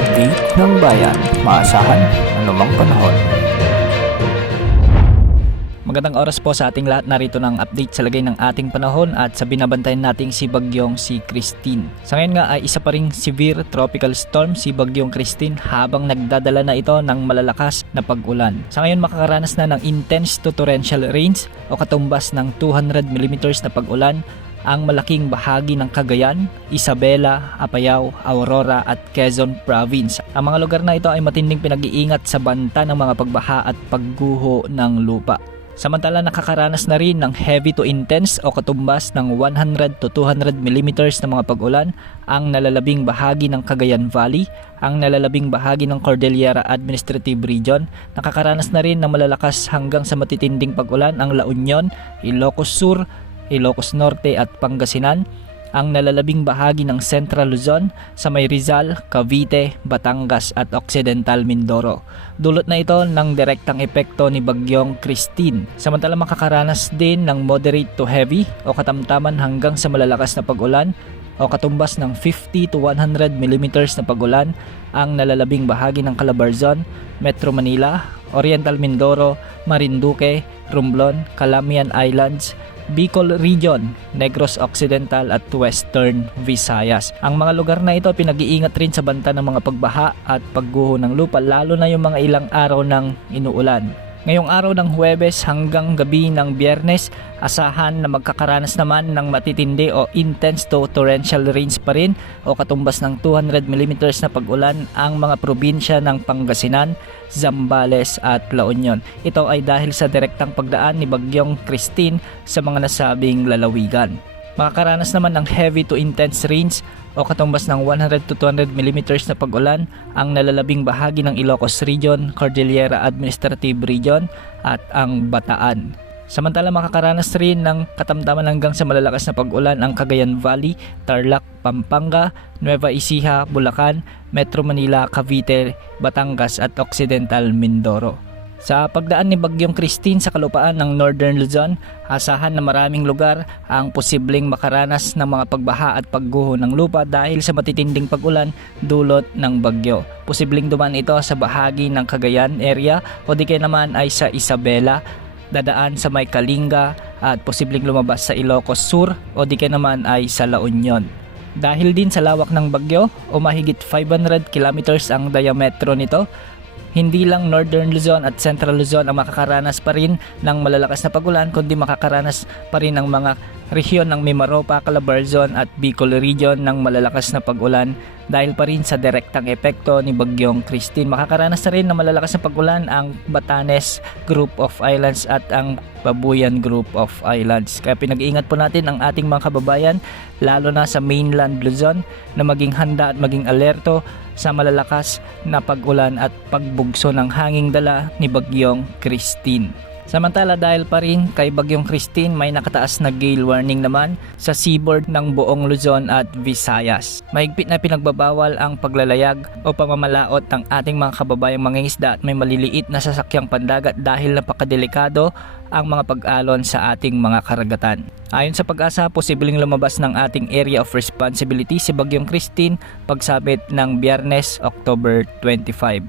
update ng bayan. Maasahan anumang panahon. Magandang oras po sa ating lahat. Narito ng update sa lagay ng ating panahon at sa binabantayan nating si Bagyong si Christine. Sa ngayon nga ay isa pa ring severe tropical storm si Bagyong Christine habang nagdadala na ito ng malalakas na pag-ulan. Sa ngayon makakaranas na ng intense to torrential rains o katumbas ng 200 mm na pag-ulan ang malaking bahagi ng Cagayan, Isabela, Apayao, Aurora at Quezon Province. Ang mga lugar na ito ay matinding pinag-iingat sa banta ng mga pagbaha at pagguho ng lupa. Samantala nakakaranas na rin ng heavy to intense o katumbas ng 100 to 200 mm na mga pag-ulan ang nalalabing bahagi ng Cagayan Valley, ang nalalabing bahagi ng Cordillera Administrative Region. Nakakaranas na rin ng malalakas hanggang sa matitinding pag-ulan ang La Union, Ilocos Sur, Ilocos Norte at Pangasinan, ang nalalabing bahagi ng Central Luzon sa may Rizal, Cavite, Batangas at Occidental Mindoro. Dulot na ito ng direktang epekto ni Bagyong Christine. Samantala makakaranas din ng moderate to heavy o katamtaman hanggang sa malalakas na pag-ulan o katumbas ng 50 to 100 mm na pag-ulan ang nalalabing bahagi ng Calabarzon, Metro Manila, Oriental Mindoro, Marinduque, Romblon, Calamian Islands, Bicol Region, Negros Occidental at Western Visayas. Ang mga lugar na ito pinag-iingat rin sa banta ng mga pagbaha at pagguho ng lupa lalo na yung mga ilang araw ng inuulan. Ngayong araw ng Huwebes hanggang gabi ng Biyernes, asahan na magkakaranas naman ng matitindi o intense to torrential rains pa rin o katumbas ng 200 mm na pag-ulan ang mga probinsya ng Pangasinan, Zambales at La Union. Ito ay dahil sa direktang pagdaan ni Bagyong Christine sa mga nasabing lalawigan. Makakaranas naman ng heavy to intense rains o katumbas ng 100 to 200 mm na pag-ulan ang nalalabing bahagi ng Ilocos Region, Cordillera Administrative Region at ang Bataan. Samantala makakaranas rin ng katamtaman hanggang sa malalakas na pag-ulan ang Cagayan Valley, Tarlac, Pampanga, Nueva Ecija, Bulacan, Metro Manila, Cavite, Batangas at Occidental Mindoro. Sa pagdaan ni Bagyong Christine sa kalupaan ng Northern Luzon, asahan na maraming lugar ang posibleng makaranas ng mga pagbaha at pagguho ng lupa dahil sa matitinding pag-ulan dulot ng bagyo. Posibleng dumaan ito sa bahagi ng Cagayan area o di kaya naman ay sa Isabela, dadaan sa may Kalinga at posibleng lumabas sa Ilocos Sur o di kaya naman ay sa La Union. Dahil din sa lawak ng bagyo o mahigit 500 kilometers ang diametro nito, hindi lang Northern Luzon at Central Luzon ang makakaranas pa rin ng malalakas na pag-ulan kundi makakaranas pa rin ang mga rehiyon ng Mimaropa, Calabarzon at Bicol Region ng malalakas na pag-ulan dahil pa rin sa direktang epekto ni Bagyong Christine. Makakaranas na rin ng malalakas na pag-ulan ang Batanes Group of Islands at ang Babuyan Group of Islands. Kaya pinag-iingat po natin ang ating mga kababayan lalo na sa mainland Luzon na maging handa at maging alerto sa malalakas na pag-ulan at pagbugso ng hanging dala ni Bagyong Christine. Samantala dahil pa rin kay Bagyong Christine may nakataas na gale warning naman sa seaboard ng buong Luzon at Visayas. Mahigpit na pinagbabawal ang paglalayag o pamamalaot ng ating mga kababayang mangingisda at may maliliit na sasakyang pandagat dahil napakadelikado ang mga pag-alon sa ating mga karagatan. Ayon sa Pag-asa, posibleng lumabas ng ating area of responsibility si Bagyong Christine pagsapit ng Biyernes, October 25.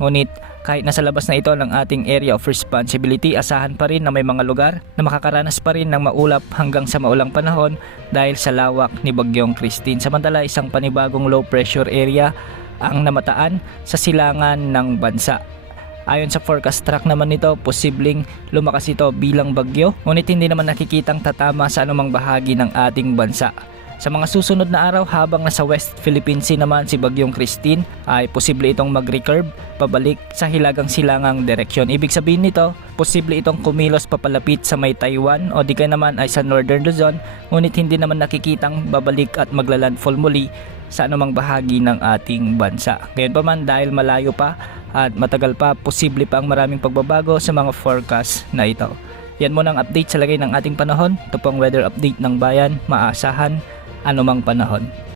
Ngunit kahit nasa labas na ito ng ating area of responsibility, asahan pa rin na may mga lugar na makakaranas pa rin ng maulap hanggang sa maulang panahon dahil sa lawak ni Bagyong Christine. Samantala isang panibagong low pressure area ang namataan sa silangan ng bansa. Ayon sa forecast track naman nito, posibleng lumakas ito bilang bagyo, ngunit hindi naman nakikitang tatama sa anumang bahagi ng ating bansa. Sa mga susunod na araw habang nasa West Philippine Sea naman si Bagyong Christine ay posible itong mag-recurve pabalik sa hilagang silangang direksyon. Ibig sabihin nito, posible itong kumilos papalapit sa may Taiwan o di kaya naman ay sa Northern Luzon, ngunit hindi naman nakikitang babalik at maglalandfall muli sa anumang bahagi ng ating bansa. Gayunpaman dahil malayo pa at matagal pa, posible pa ang maraming pagbabago sa mga forecast na ito. Yan muna ang update sa lagay ng ating panahon. Ito po ang weather update ng bayan, maasahan anumang panahon.